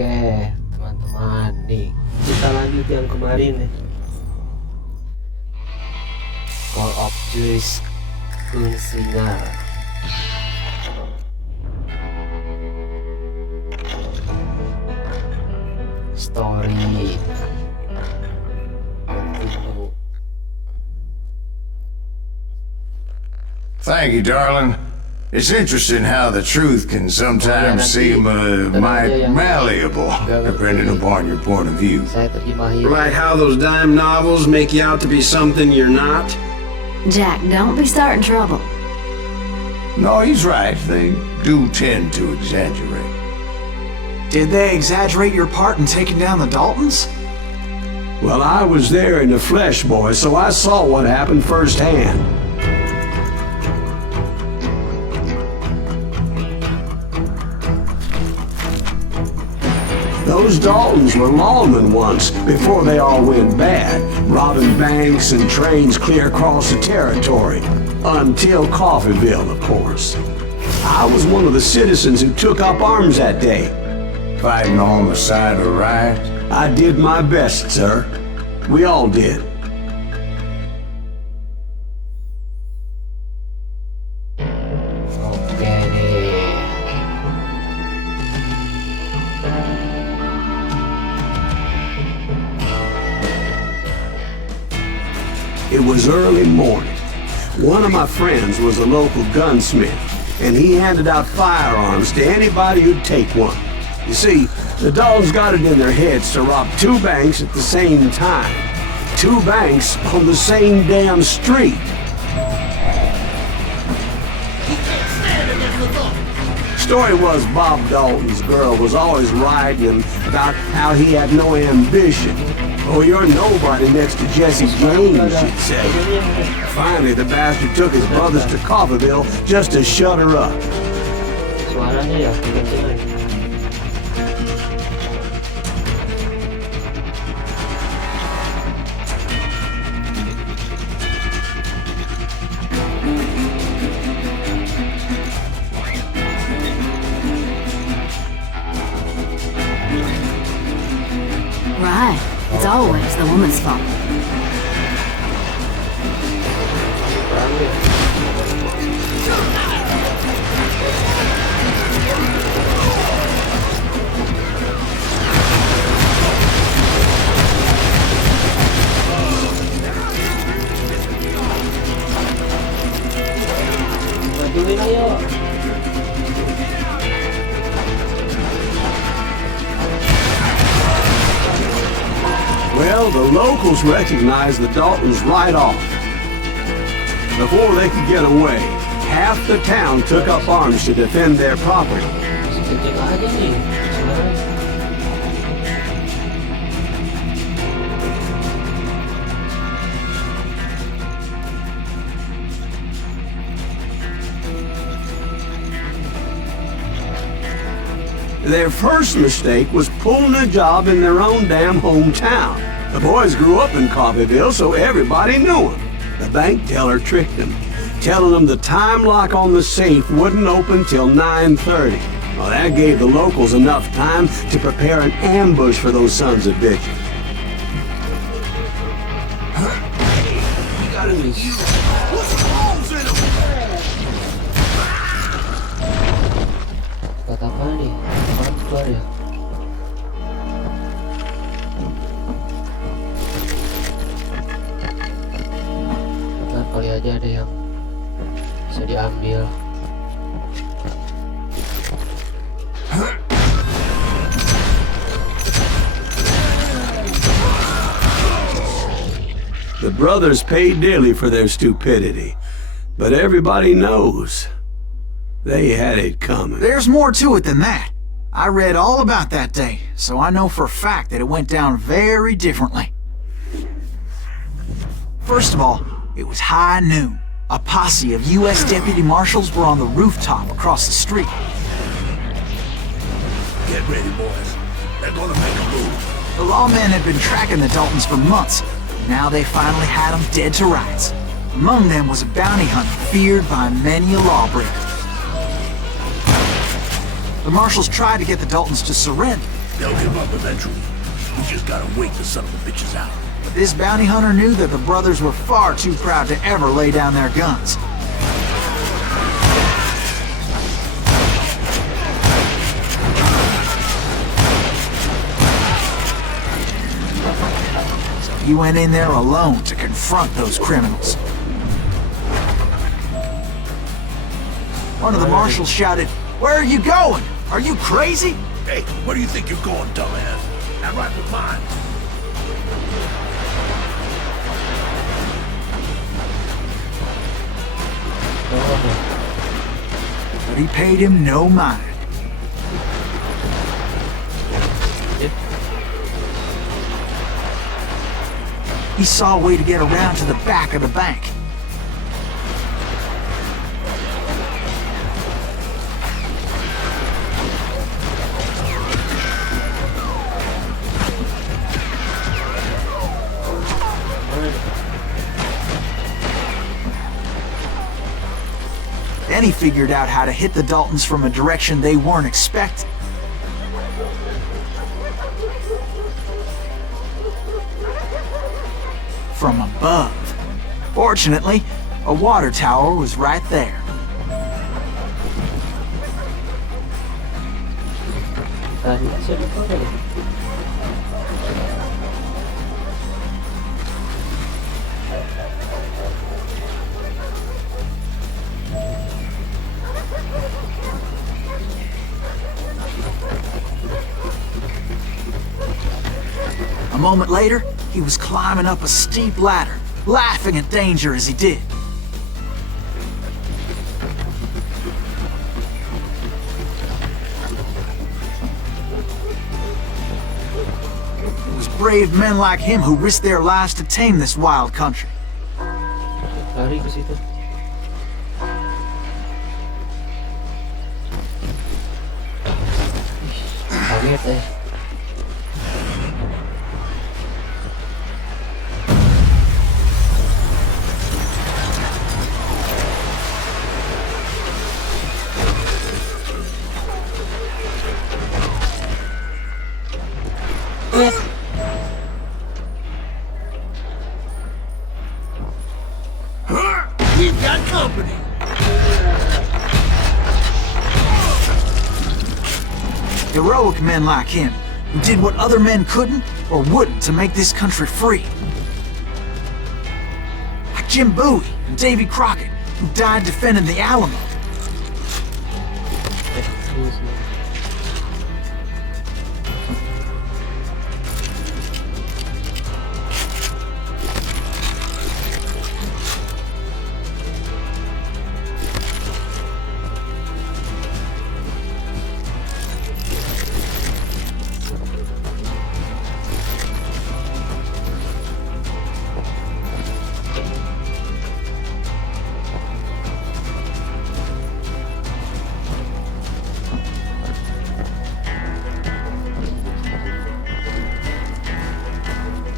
Oke, teman-teman, nih kita lanjut yang kemarin nih. Call Off Juarez Gunslinger. Story. Thank you, darling. It's interesting how the truth can sometimes seem malleable, depending upon your point of view. Like how those dime novels make you out to be something you're not? Jack, don't be starting trouble. No, he's right. They do tend to exaggerate. Did they exaggerate your part in taking down the Daltons? Well, I was there in the flesh, boy, so I saw what happened firsthand. Those Daltons were lawmen once, before they all went bad, robbing banks and trains clear across the territory. Until Coffeeville, of course. I was one of the citizens who took up arms that day. Fighting on the side of right? I did my best, sir. We all did. Oke nih. It was early morning. One of my friends was a local gunsmith, and he handed out firearms to anybody who'd take one. You see, the Daltons got it in their heads to rob two banks at the same time. Two banks on the same damn street. Story was Bob Dalton's girl was always writing him about how he had no ambition. Oh, you're nobody next to Jesse James, she'd say. Finally, the bastard took his brothers to Coffeeville just to shut her up. Suaranya ya, kebetulan. Right. It's always the woman's fault. Bantuin ayo. Well, the locals recognized the Daltons right off. Before they could get away, half the town took up arms to defend their property. Sekecil aja nih. Their first mistake was pulling a job in their own damn hometown. The boys grew up in Coffeeville, so everybody knew them. The bank teller tricked them, telling them the time lock on the safe wouldn't open till 9:30. Well, that gave the locals enough time to prepare an ambush for those sons of bitches. Kata apa nih? Orang keluar ya? Bentar, kali aja ada yang bisa diambil. The brothers paid dearly for their stupidity, but everybody knows they had it coming. There's more to it than that. I read all about that day, so I know for a fact that it went down very differently. First of all, it was high noon. A posse of U.S. deputy marshals were on the rooftop across the street. Get ready, boys. They're gonna make a move. The lawmen had been tracking the Daltons for months. Now they finally had them dead to rights. Among them was a bounty hunter feared by many a lawbreaker. The marshals tried to get the Daltons to surrender, They'll give up eventually. We just gotta wait the son of the bitches out. But this bounty hunter knew that the brothers were far too proud to ever lay down their guns. So he went in there alone to confront those criminals. One of the marshals shouted, "Where are you going? Are you crazy?" Hey, where do you think you're going, dumbass? That rifle's mine. But he paid him no mind. He saw a way to get around to the back of the bank. Then he figured out how to hit the Daltons from a direction they weren't expecting. From above. Fortunately, a water tower was right there. Tadi bisa dipakai. A moment later, he was climbing up a steep ladder, laughing at danger as he did. It was brave men like him who risked their lives to tame this wild country. Lari ke situ. Kaget eh. We've got company. Heroic men like him, who did what other men couldn't or wouldn't to make this country free. Like Jim Bowie and Davy Crockett, who died defending the Alamo.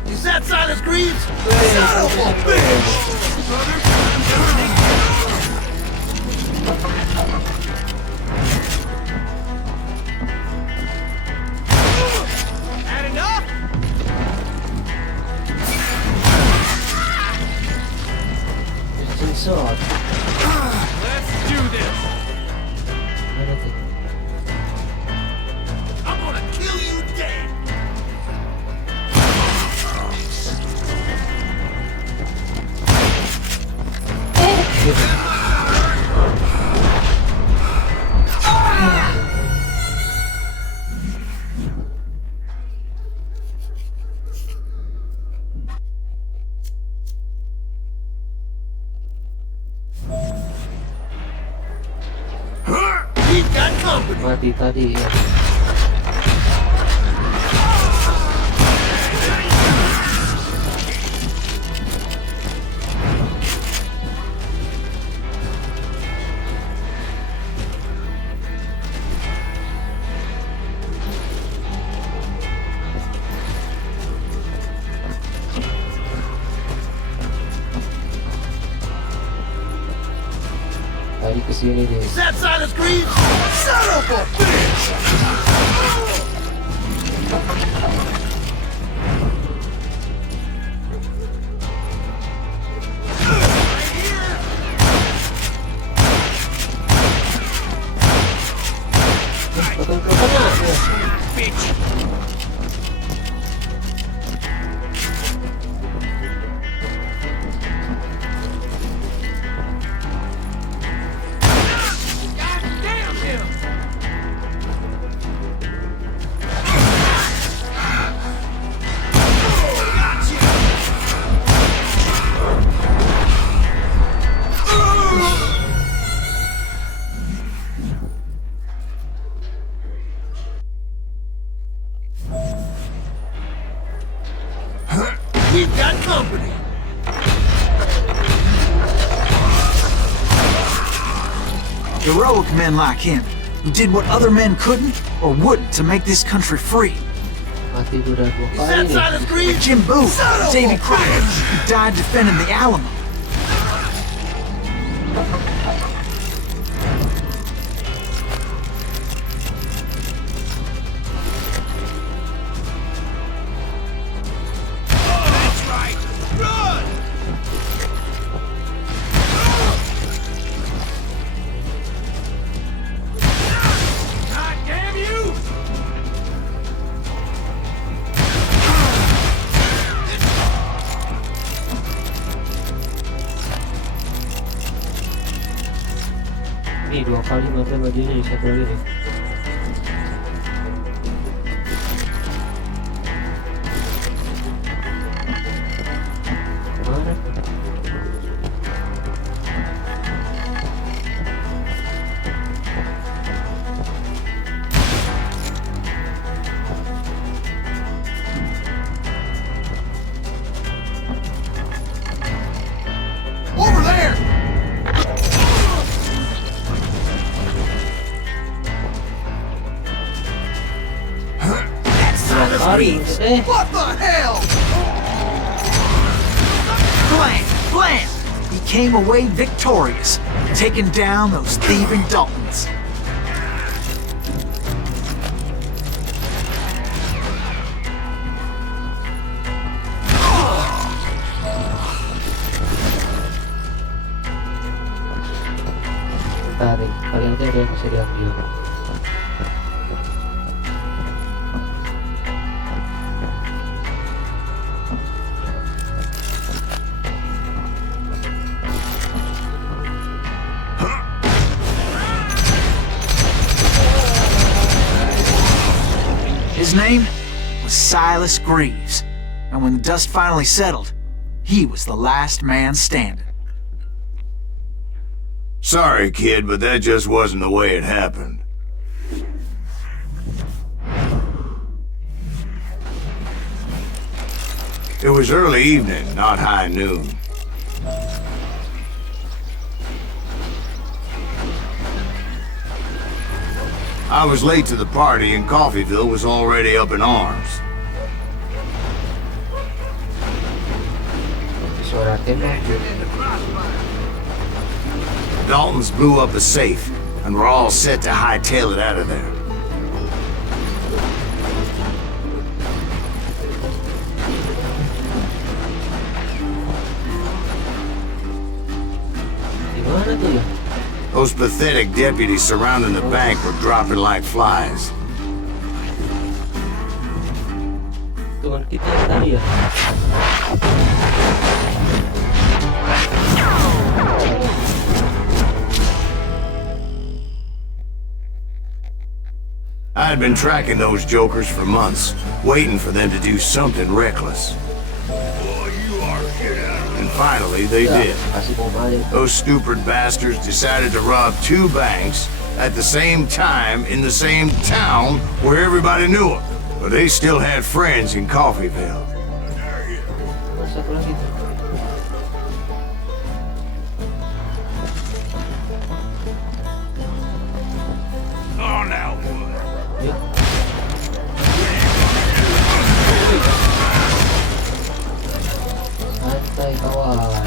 Is that Silas Greaves? Son of a bitch! Had enough? It's sword. Let's do this. Mana tuh? I'm gonna kill you dead. We've got company. Mati tadi ya. Tadi kesini nih. Is that Silas Greaves? Son of a bitch! We've got company. Heroic men like him, who did what other men couldn't or wouldn't to make this country free. Mati gue udah 2 You kali set nih. Silas Greaves? Jim Booth, Son of a Davy Crockett, bitch! who died defending the Alamo. Oh, that's right. Run! God damn you! Nih 2 kali mati bajunya di satu lagi nih. Kemana? Over there! That's Silas kali. Greaves! What the hell? Blam! Blam! He came away victorious, taking down those thieving Daltons. Tarik, kali aja ada yang bisa diambil. His name was Silas Greaves, and when the dust finally settled, he was the last man standing. Sorry, kid, but that just wasn't the way it happened. It was early evening, not high noon. I was late to the party and Coffeyville was already up in arms. Suara tembak. Daltons blew up a safe, and we're all set to hightail it out of there. Gimana tuh ya? Those pathetic deputies surrounding the bank were dropping like flies. Teman kita yang tadi ya? I had been tracking those jokers for months, waiting for them to do something reckless. And finally, they did. Kasih bom aja. Those stupid bastards decided to rob 2 banks at the same time in the same town where everybody knew them. But they still had friends in Coffeyville. Satu lagi tuh. Oh, now what? Ya. Santai kawan.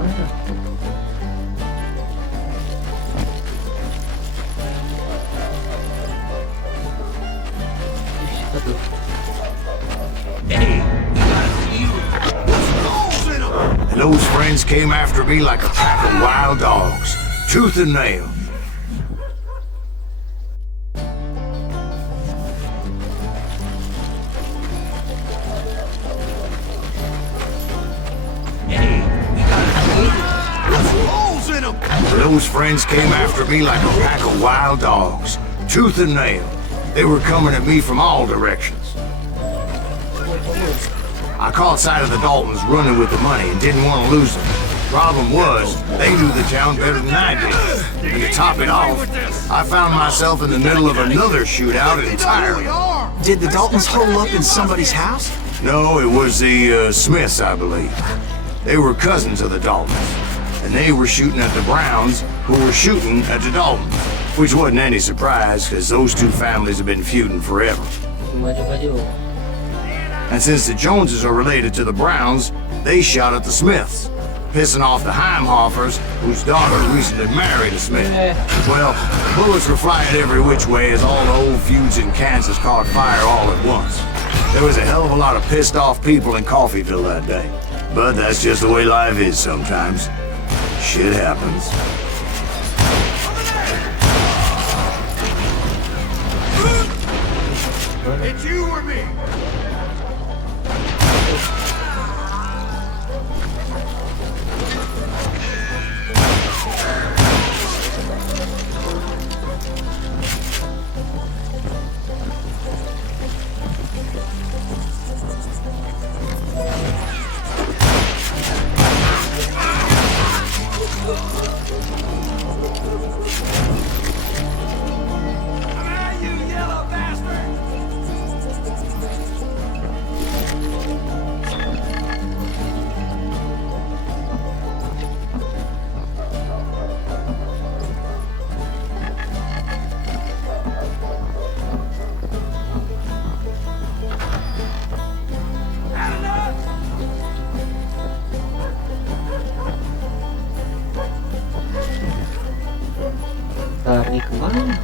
Mana? Siapa tuh? Hey, we gotta see you. What's holes in 'em? And those friends came after me like a pack of wild dogs, tooth and nail. Hey, we gotta see you. What's holes in 'em? those friends came after me like a pack of wild dogs, tooth and nail. They were coming at me from all directions. I caught sight of the Daltons running with the money and didn't want to lose them. Problem was, they knew the town better than I did. And to top it off, I found myself in the middle of another shootout entirely. Did the Daltons hole up in somebody's house? No, it was the Smiths, I believe. They were cousins of the Daltons, and they were shooting at the Browns, who were shooting at the Daltons. Which wasn't any surprise, because those two families have been feuding forever. Maju-maju. And since the Joneses are related to the Browns, they shot at the Smiths, pissing off the Heimhoffers, whose daughter recently married a Smith. Well, bullets were flying every which way as all the old feuds in Kansas caught fire all at once. There was a hell of a lot of pissed off people in Coffeyville that day. But that's just the way life is sometimes. Shit happens. It's you or me. Lari kemana?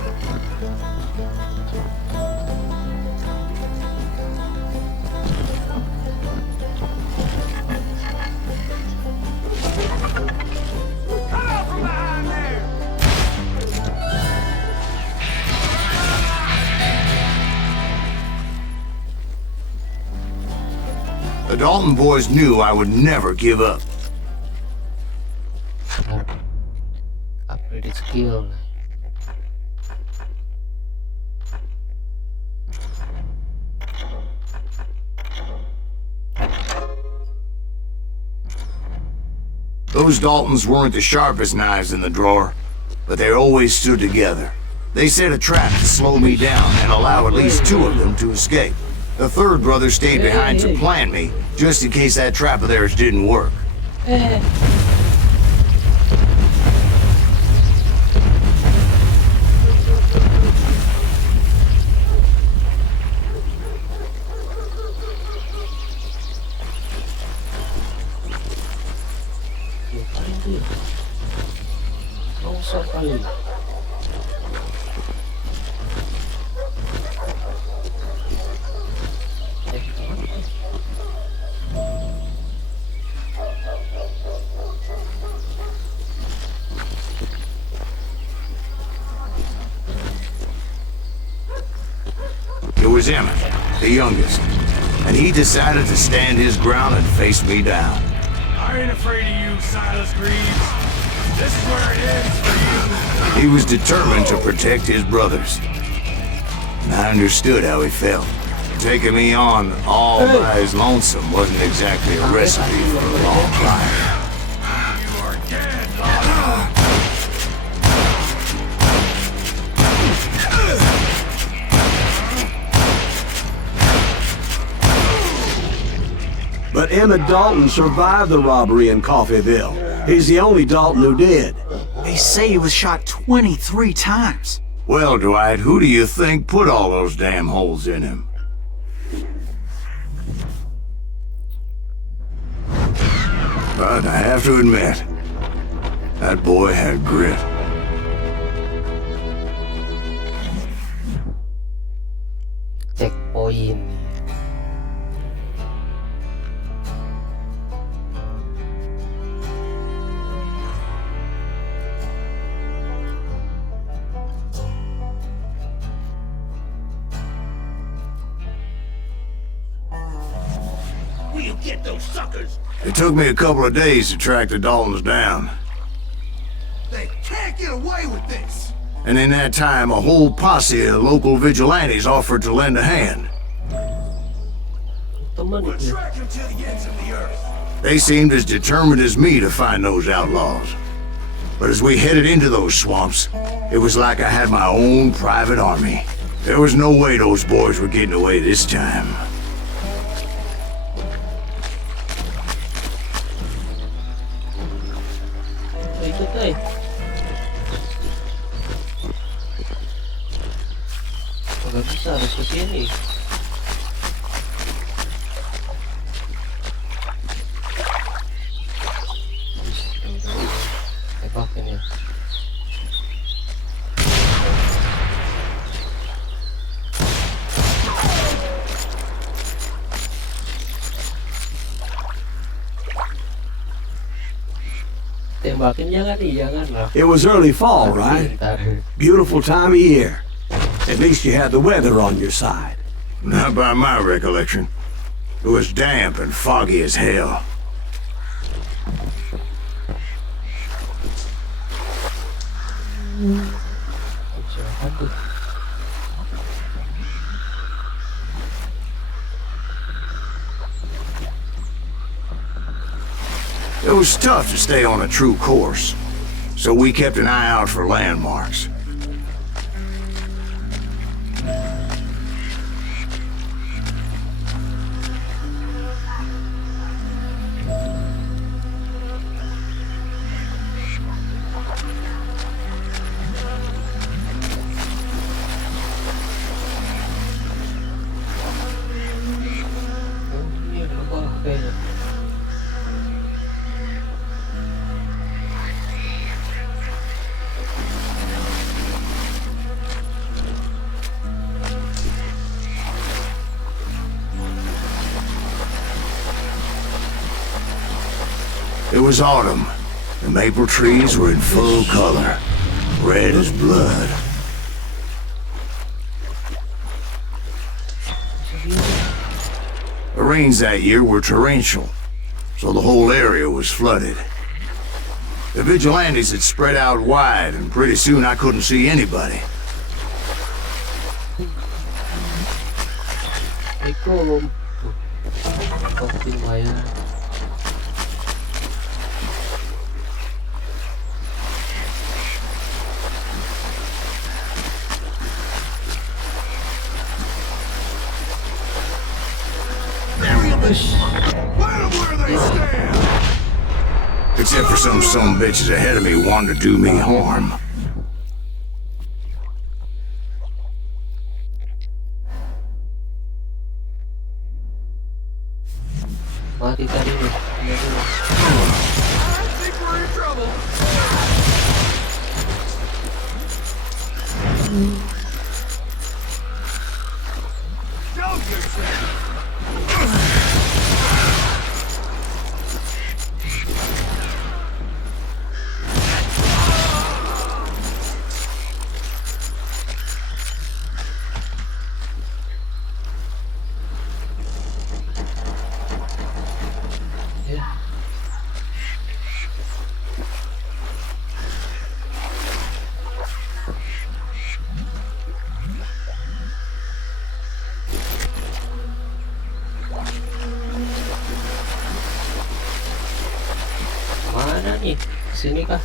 The Dalton boys knew I would never give up. Upgrade skill. Those Daltons weren't the sharpest knives in the drawer, but they always stood together. They set a trap to slow me down and allow at least two of them to escape. The third brother stayed behind to plan me, just in case that trap of theirs didn't work. Longsor kali. It was Emmett, the youngest, and he decided to stand his ground and face me down. I ain't afraid of you, Silas Greaves. This is where it ends for you. He was determined to protect his brothers. And I understood how he felt. Taking me on all by his lonesome wasn't exactly a recipe for a long life. You are dead, Lana. But Emmett Dalton survived the robbery in Coffeyville. He's the only Dalton who did. They say he was shot 23 times. Well, Dwight, who do you think put all those damn holes in him? But I have to admit, that boy had grit. Checkpoint. We'll get those suckers. It took me a couple of days to track the Daltons down. They can't get away with this! And in that time, a whole posse of local vigilantes offered to lend a hand. Teman We'll itu. track him to the ends of the earth. They seemed as determined as me to find those outlaws. But as we headed into those swamps, it was like I had my own private army. There was no way those boys were getting away this time. Ikut Nggak bisa, harus ke sini. Tembakin ya. Tembakin jangan nih, jangan lah. It was early fall, right? Ntar. Beautiful time of year. At least you had the weather on your side. Not by my recollection. It was damp and foggy as hell. Jahat tuh. It was tough to stay on a true course, so we kept an eye out for landmarks. Ini ada apa kayaknya. It was autumn. The maple trees were in full color, red as blood. The rains that year were torrential, so the whole area was flooded. The vigilantes had spread out wide, and pretty soon I couldn't see anybody. Assalamualaikum. Kopi lumayan. Except for some bitches ahead of me wanting to do me harm. Mati tadi nih. I think we're in trouble. Show yourself. Ya. Mana nih? Sini kah?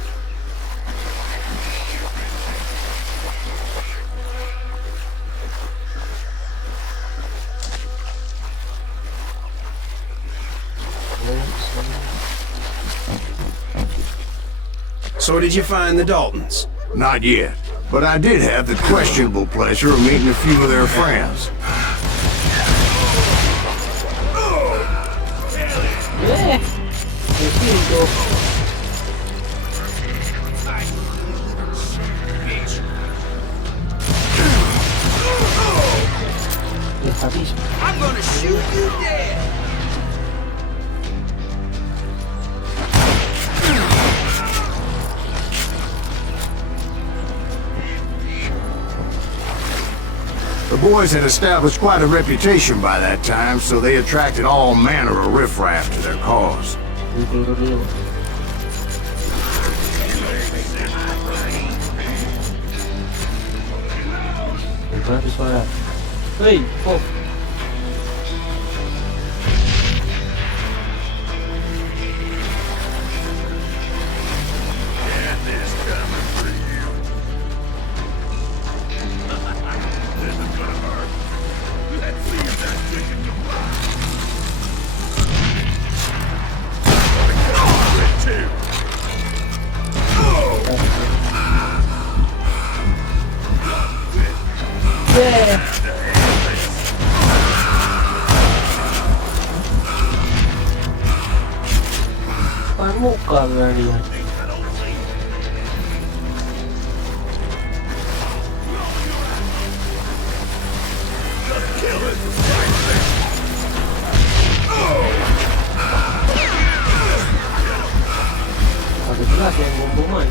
So did you find the Daltons? Not yet, but I did have the questionable pleasure of meeting a few of their friends. Itu. Ya habis. I'm gonna shoot you dead. The boys had established quite a reputation by that time, so they attracted all manner of riffraff to their cause. Dulu. Ada suara. Hei, kok. Depan muka kalian. Ada jelas yang bom-boman.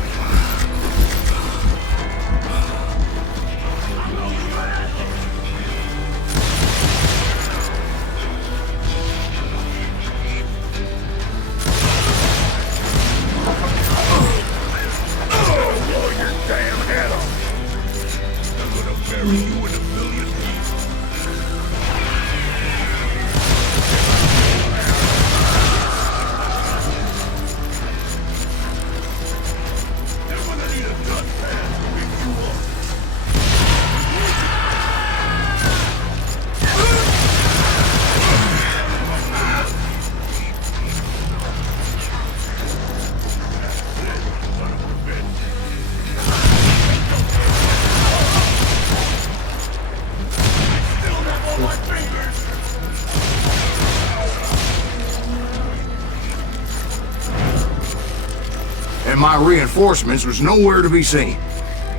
And my reinforcements was nowhere to be seen.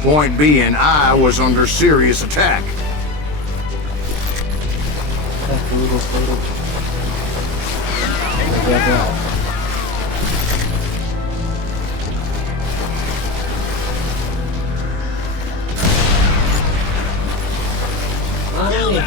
Point being, I was under serious attack. Peluru. Jaga. Mana nih?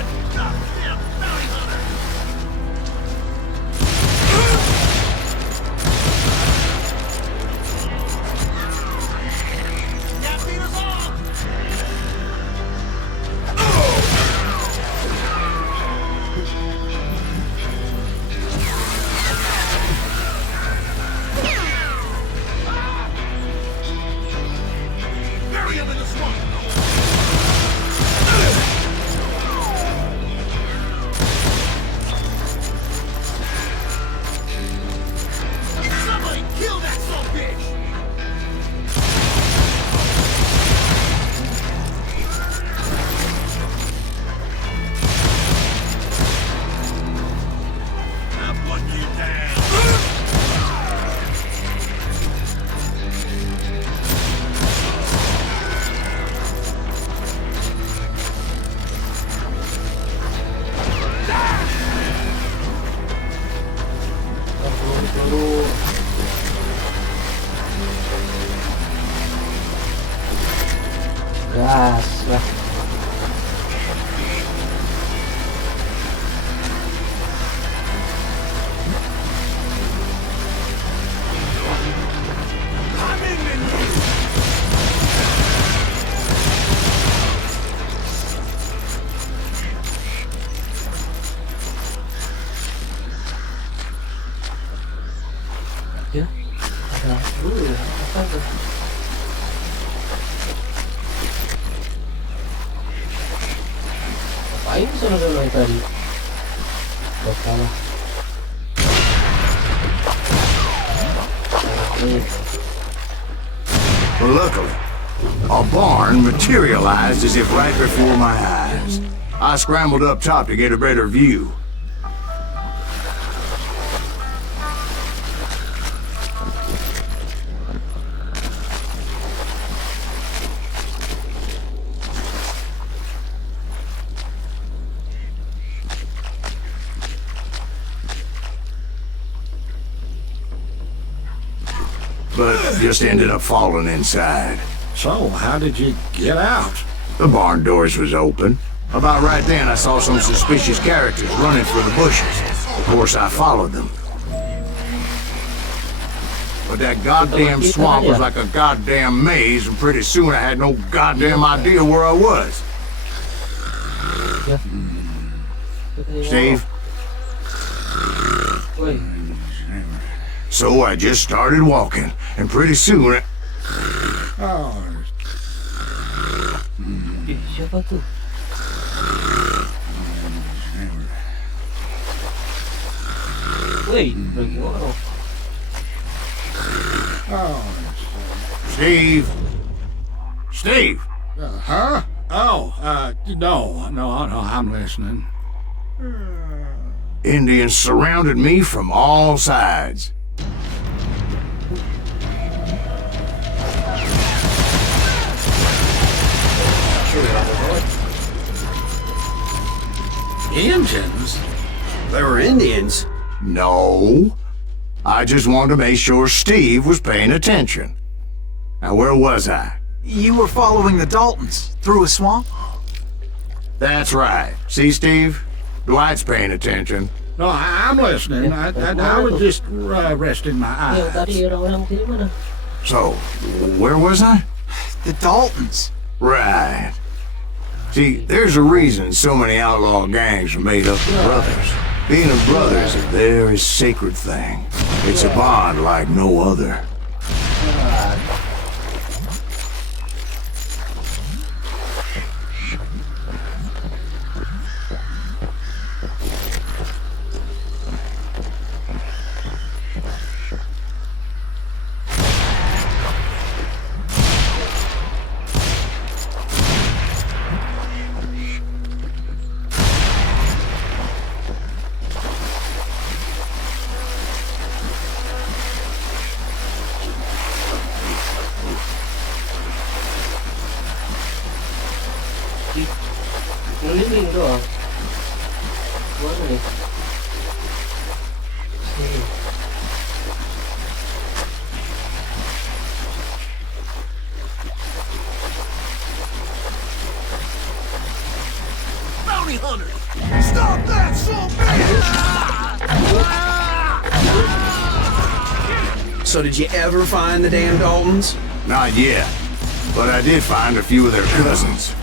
Gas lah. Ya, ada dulu ya, apa tuh? Ngapain sono-sono tadi? Gak salah. But luckily, a barn materialized as if right before my eyes. I scrambled up top to get a better view. But just ended up falling inside. So, how did you get out? The barn doors was open. About right then, I saw some suspicious characters running for the bushes. Of course, I followed them. But that goddamn swamp was like a goddamn maze, and pretty soon I had no goddamn idea where I was. Ya. Katanya, Steve? Woi, So I just started walking, and pretty soon... Oh, siapa tuh? Woi, lagi orang. Steve? Steve? huh? Oh, no, I'm listening. Indians surrounded me from all sides. Indians? They were Indians. No. I just wanted to make sure Steve was paying attention. Now, where was I? You were following the Daltons through a swamp? That's right. See, Steve? Dwight's paying attention. No, I'm listening. I was just resting my Yang eyes. tadi orang-orang sini mana? So, where was I? The Daltons. Right. See, there's a reason so many outlaw gangs are made up of brothers. Being a brother is a very sacred thing. It's a bond like no other. Keliling doang. Mana nih? Sini. Bounty hunters! Stop that, So did you ever find the damn Daltons? Not yet. But I did find a few of their cousins.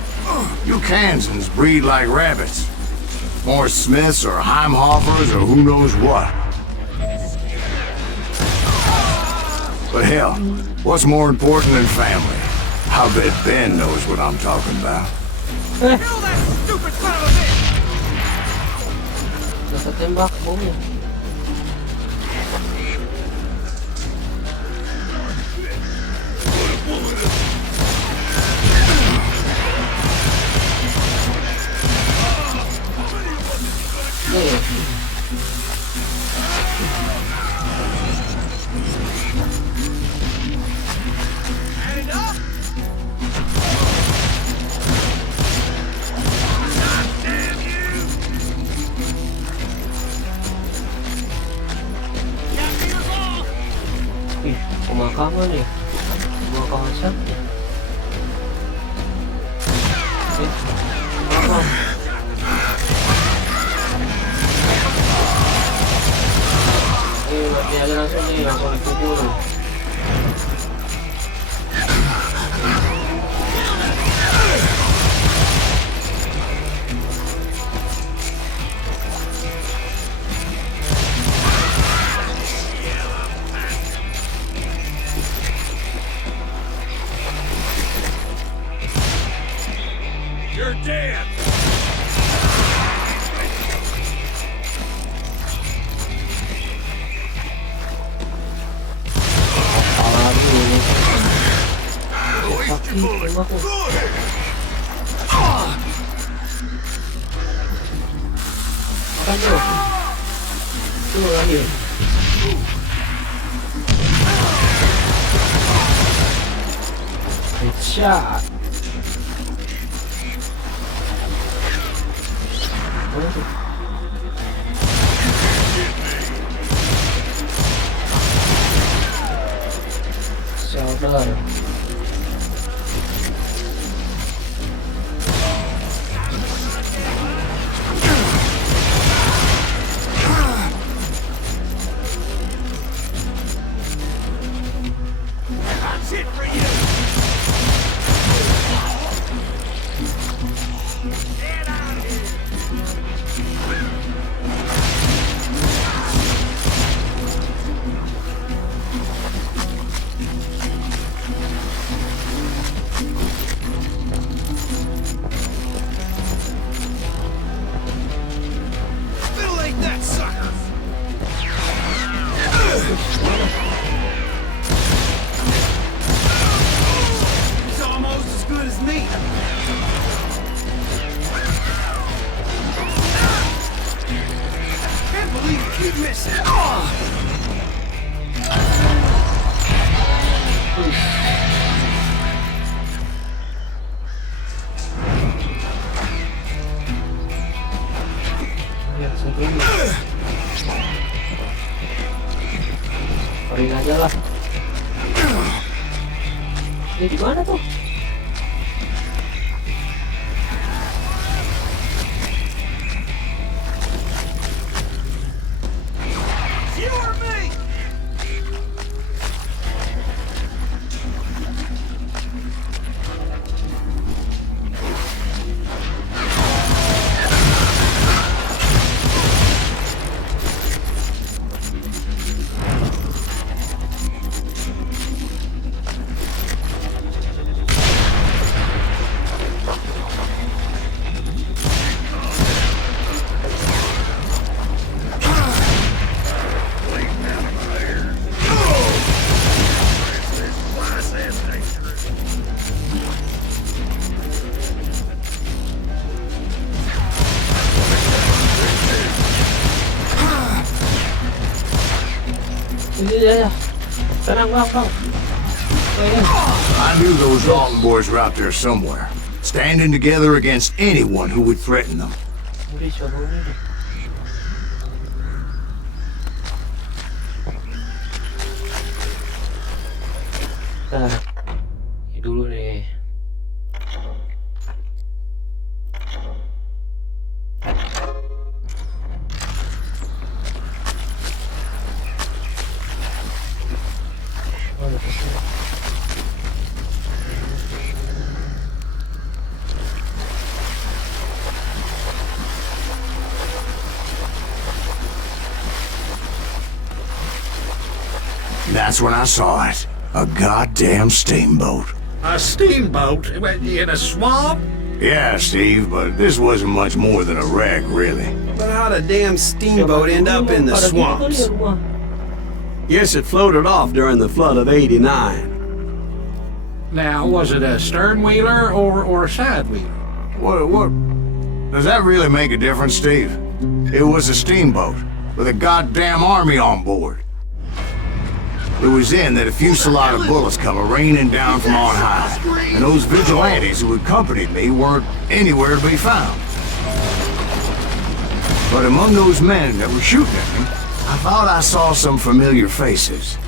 You Kansans breed like rabbits. More Smiths or Heimhoffers or who knows what. But hell, what's more important than family? I bet Ben knows what I'm talking about. Kill that stupid son of a bitch! Nasa tembak bongnya. Add it up! Damn you! Got me your ball! Ih, pemakaman nih. Pemakaman siapa? Pemakaman. Mati aja langsung nih, langsung dipukul. You're dead! Sakit tembaknya. Makan tuh. Tuh lagi. Headshot. Mana tuh? Sabar. That's it for you! Get out of here! Ini di mana tuh? Ya. Tenang bang. I knew those Dalton boys were out there somewhere, standing together against anyone who would threaten them. Udah coba ini. Nah, ini dulu nih. That's when I saw it. A goddamn steamboat. A steamboat in a swamp? Yeah, Steve, but this wasn't much more than a wreck, really. But how'd a damn steamboat end up in the swamps? Yes, it floated off during the flood of '89. Now, was it a stern wheeler or a side wheeler? What? Does that really make a difference, Steve? It was a steamboat with a goddamn army on board. It was then that a fusillade of bullets come raining down from on high, and those vigilantes who accompanied me weren't anywhere to be found. But among those men that were shooting at me, I thought I saw some familiar faces.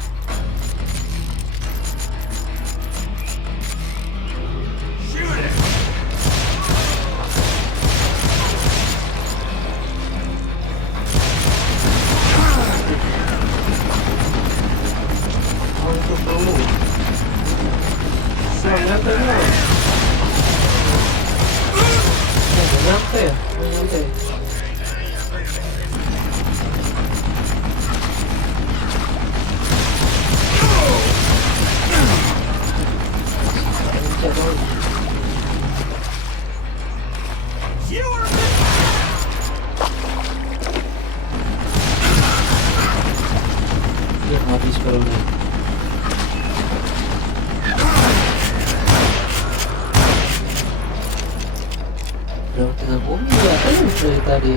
Habis baru nih. Udah tinggal bumi ya kan dari tadi.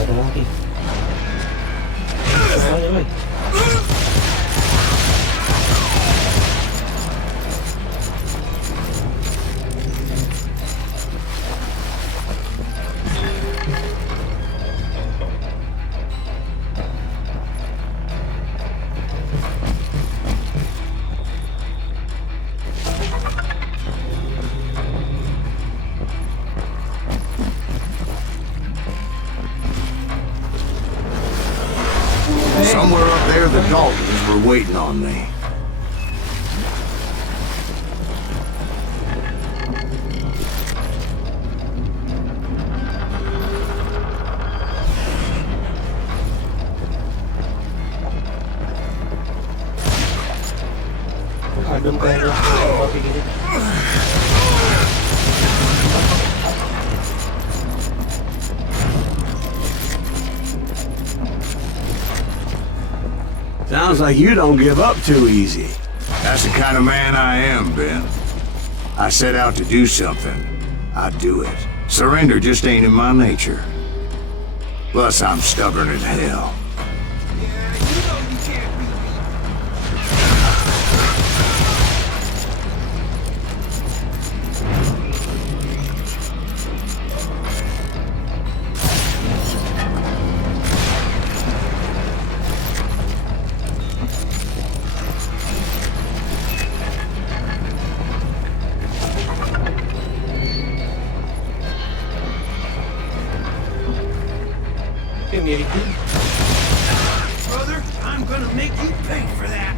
Ada lagi. Soalnya, weh. Somewhere up there, the Daltons were waiting on me. Adem kayaknya. kayak gini. Sounds like you don't give up too easy. That's the kind of man I am, Ben. I set out to do something. I do it. Surrender just ain't in my nature. Plus, I'm stubborn as hell. Kayak mirip ini. Brother, I'm gonna make you pay for that.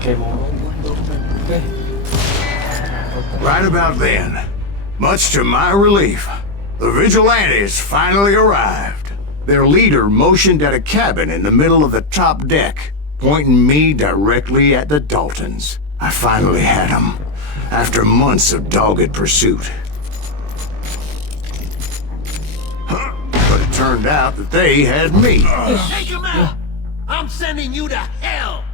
Kayak mau Oke. Right about then, much to my relief, the vigilantes finally arrived. Their leader motioned at a cabin in the middle of the top deck, pointing me directly at the Daltons. I finally had them, after months of dogged pursuit. But it turned out that they had me. Take him out! I'm sending you to hell!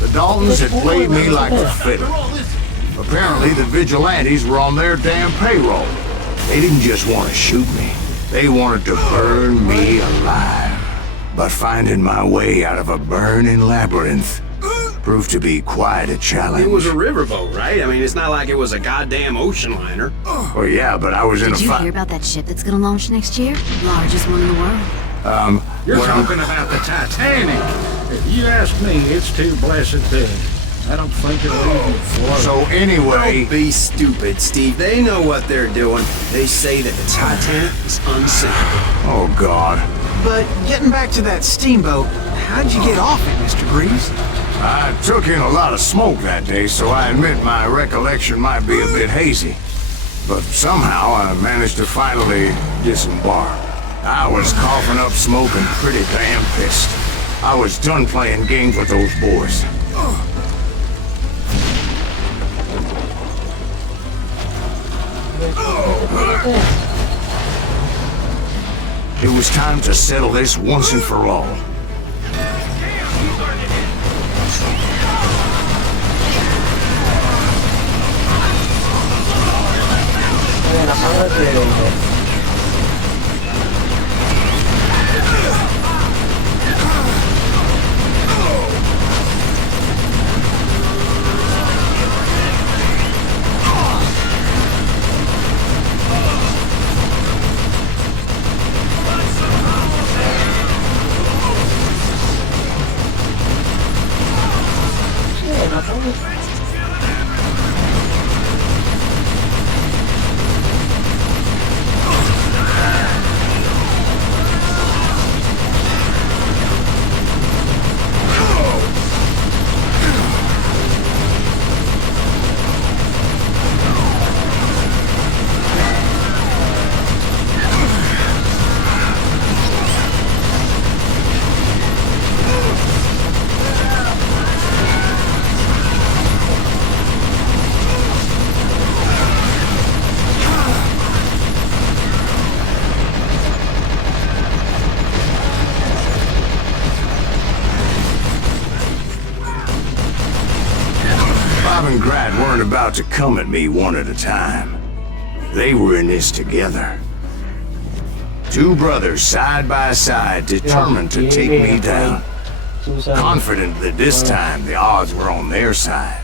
The Daltons had played me like a fiddle. Apparently, the vigilantes were on their damn payroll. They didn't just want to shoot me. They wanted to burn me alive. But finding my way out of a burning labyrinth proved to be quite a challenge. It was a riverboat, right? I mean, it's not like it was a goddamn ocean liner. Well, yeah, but I was in a Did you hear fight. about that ship that's gonna launch next year? Largest one in the world. You're What I'm- talking about the Titanic. If you ask me, it's too blessed big. I don't think it'll even float. So anyway, Don't be stupid, Steve. They know what they're doing. They say that the Titanic is unsinkable. oh God, But getting back to that steamboat, how'd you get off it, Mr. Greaves? I took in a lot of smoke that day, so I admit my recollection might be a bit hazy. But somehow I managed to finally disembark. I was coughing up smoke and pretty damn pissed. I was done playing games with those boys. It was time to settle this once and for all. Enak banget ya ini. Enak banget. Bob and Grad weren't about to come at me one at a time. They were in this together. Two brothers side by side, determined to take me down. Susah. Confident that this time the odds were on their side.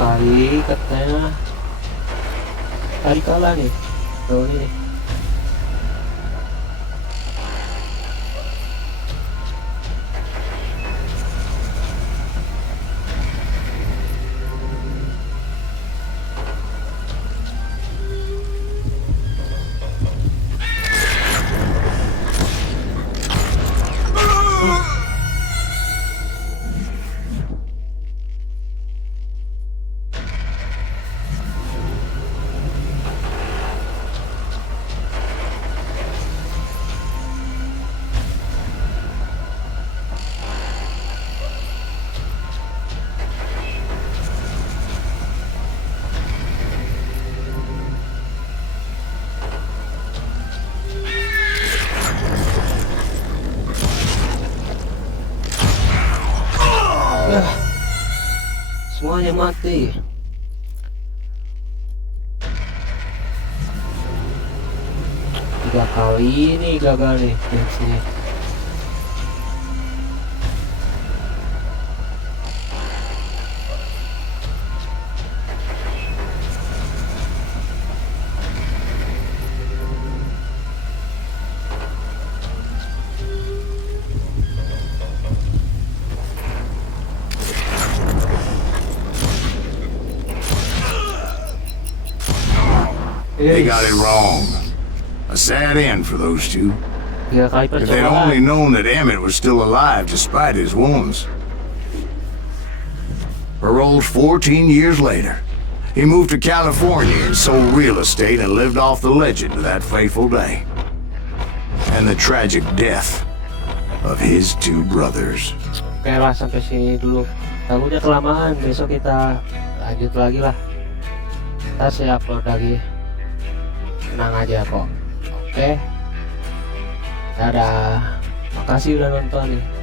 Kali katanya tadi kalah nih. Tuh ini nih. Semuanya mati. Tiga kali ini gagal nih misinya. They got it wrong. A sad end for those two. Tiga kali If they'd only percobaan. known that Emmett was still alive despite his wounds. Paroled 14 years later, he moved to California and sold real estate and lived off the legend of that fateful day. And the tragic death of his two brothers. Oke lah, sampai sini dulu. Takutnya kelamaan, besok kita lanjut lagi lah. Ntar saya upload lagi. Tenang aja kok. Oke. Dadah. Makasih udah nonton nih.